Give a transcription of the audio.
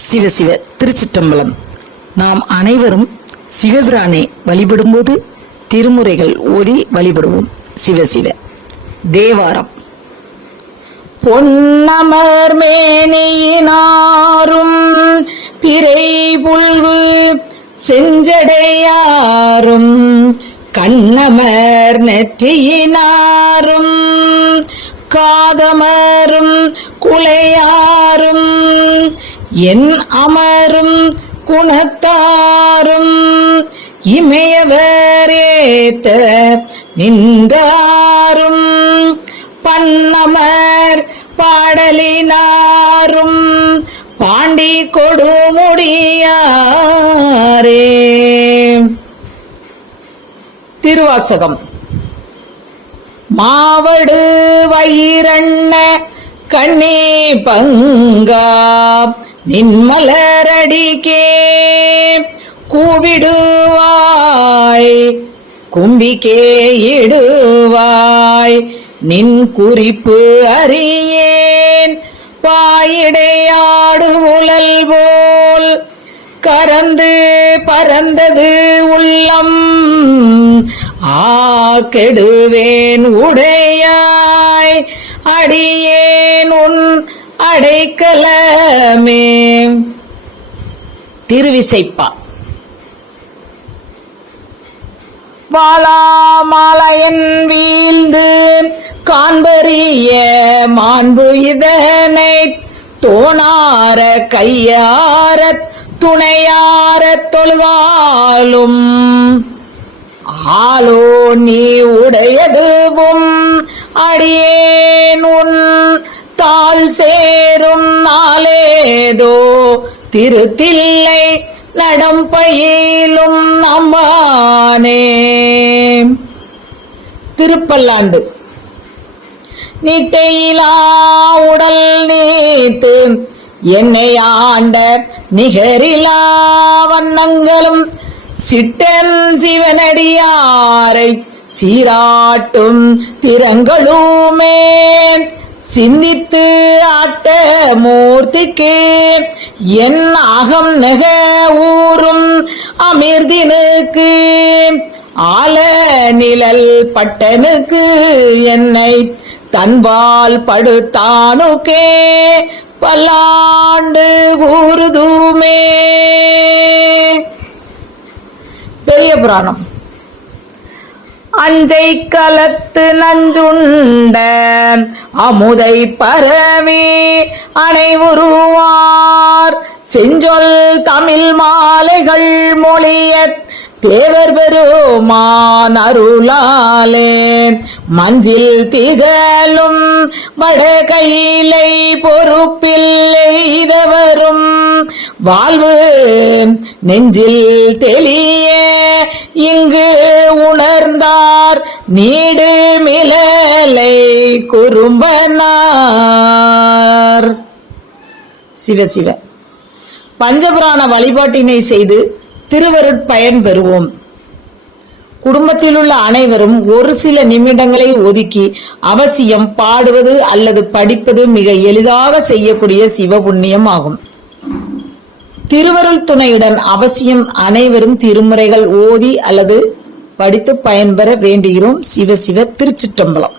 சிவ சிவ திருச்சிற்றம்பலம். நாம் அனைவரும் சிவபிரானை வழிபடும்போது திருமுறைகள் ஓதி வழிபடுவோம். சிவ சிவ. தேவாரம். பொன்னமர் மேனியினாரும் பிறை புல்வு செஞ்சடையாரும் கண்ணமர் நெற்றியினாரும் காதமரும் குலையாரும் என் அமரும் குணத்தாரும் இமயவரேத்த நின்றாரும். பன்னமர் பாடலினாரும் பாண்டி கொடுமுடியாரே. திருவாசகம். மாவடு வயிரண்ண கண்ணே பங்கா நின்மலரடிக்கே கூவிடுவாய் கும்பிக்கே இடுவாய். நின் குறிப்பு அறியேன் பாயிடையாடு உழல் போல். கறந்து பறந்தது உள்ளம் ஆ கெடுவேன் உடையாய். அடியேன் உன் அடைக்கலமே. திருவிசைப்பா. வாழாமலையன் வீழ்ந்து காண்பறிய மாண்பு இதனை தோணார கையார துணையார தொழுகாலும் ஆலோ நீ உடையதுவும் அடியேன் உன் சேரும் நாளேதோ திருத்தில்லை நடம்பயிலும் நம்மானே திருப்பல்லாண்டு. நீட்டையிலா உடல் நீத்து என்னை ஆண்ட நிகரிலா வண்ணங்களும் சிட்டன் சிவனடியாரை சீராட்டும் திறங்களுமே. சிந்தித்து ஆட்ட மூர்த்திக்கு. என் அகம் நெக ஊரும் அமிர்தினுக்கு. ஆல நிழல் பட்டனுக்கு என்னை தன்பால் படுத்தானுக்கே. பல்லாண்டு ஊருதுமே பெரிய புராணம். அஞ்சை கலத்து நஞ்சுண்ட அமுதை பரவி அனைவுருவார் செஞ்சொல் தமிழ் மாலைகள் மொழிய தேவர் பெருமான் அருளாலே. மஞ்சில் திகழும் வட கையிலை பொறுப்பில்லைதவரும் வாழ்வு நெஞ்சில் தெளிய இங்கு உணர்ந்தார். நீடு மிளலை குறும்பனார். சிவ சிவ. பஞ்சபுராண வழிபாட்டினை செய்து திருவருட்பயன் பெறுவோம். குடும்பத்தில் உள்ள அனைவரும் ஒரு சில நிமிடங்களை ஒதுக்கி அவசியம் பாடுவது அல்லது படிப்பது மிக எளிதாக செய்யக்கூடிய சிவபுண்ணியம் ஆகும். திருவருள் துணையுடன் அவசியம் அனைவரும் திருமுறைகள் ஓதி அல்லது படித்து பயன்பெற வேண்டுகிறோம். சிவ சிவ திருச்சிற்றம்பலம்.